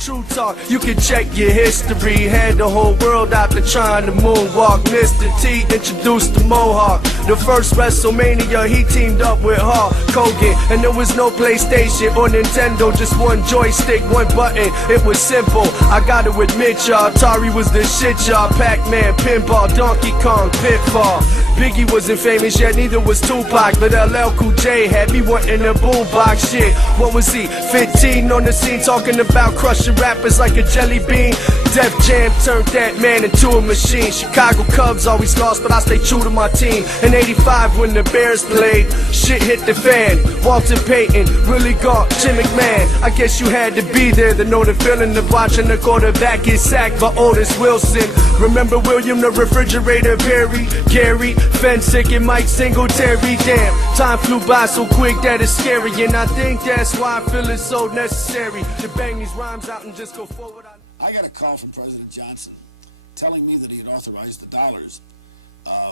True talk, you can check your history. Had the whole world out there trying to moonwalk. Mr. T introduced the Mohawk. The first WrestleMania, he teamed up with Hulk Hogan. And there was no PlayStation or Nintendo, just one joystick, one button. It was simple, I gotta admit y'all. Atari was the shit y'all. Pac-Man, Pinball, Donkey Kong, Pitfall. Biggie wasn't famous yet, neither was Tupac. But LL Cool J had me wanting a boombox shit. What was he, 15 on the scene, talking about crushing rappers like a jelly bean? Def Jam turned that man into a machine. Chicago Cubs always lost, but I stay true to my team. In 85 when the Bears played, shit hit the fan. Walter Payton, Willie Gault, Jim McMahon. I guess you had to be there to know the feeling of watching the quarterback get sacked by Otis Wilson. Remember William the Refrigerator Perry, Gary Fensick and Mike Singletary. Damn, time flew by so quick that it's scary. And I think that's why I feel it's so necessary to bang these rhymes out and just go forward. I got a call from President Johnson telling me that he had authorized the dollars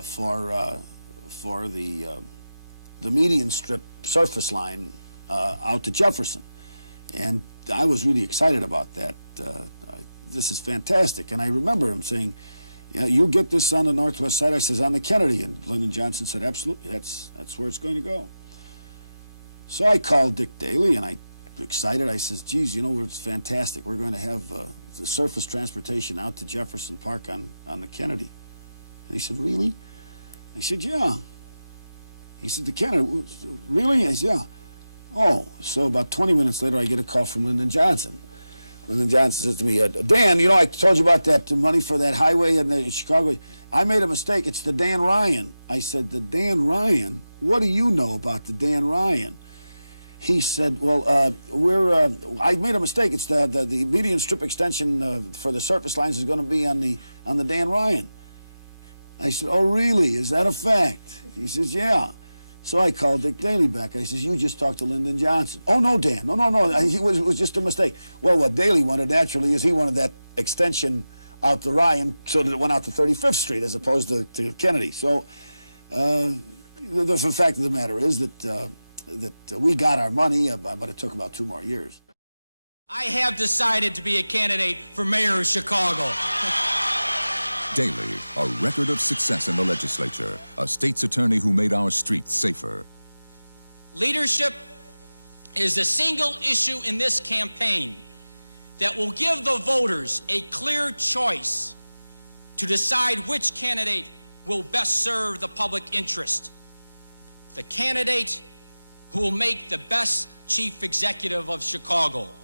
for the median strip surface line out to Jefferson. And I was really excited about that. This is fantastic. And I remember him saying, yeah, you get this on the northwest side. I says, on the Kennedy. And Lyndon Johnson said, absolutely, that's where it's going to go. So I called Dick Daley, and I excited. I says, geez, you know, it's fantastic. We're going to have the surface transportation out to Jefferson Park on the Kennedy. And he said, really? I said, yeah. He said, the Kennedy, really? I said, yeah. Oh, so about 20 minutes later, I get a call from Lyndon Johnson. Lyndon Johnson says to me, Dan, you know, I told you about that money for that highway in Chicago. I made a mistake. It's the Dan Ryan. I said, the Dan Ryan? What do you know about the Dan Ryan? He said, well, I made a mistake. It's the median strip extension for the surface lines is going to be on the Dan Ryan. I said, oh, really? Is that a fact? He says, yeah. So I called Dick Daley back. I says, you just talked to Lyndon Johnson. Oh, no, Dan. No. It was just a mistake. Well, what Daley wanted, naturally, is he wanted that extension out the Ryan so that it went out to 35th Street as opposed to Kennedy. So the fact of the matter is that we got our money, but it took about 2 more years. I have decided to be a candidate for mayor of Chicago. Daley, a record of success in the legislature, a state's attorney who made our streets safer. Leadership is the single issue in this campaign that will give the voters a clear choice to decide which candidate will best serve the public interest. The candidate who will make the best chief executive of Chicago.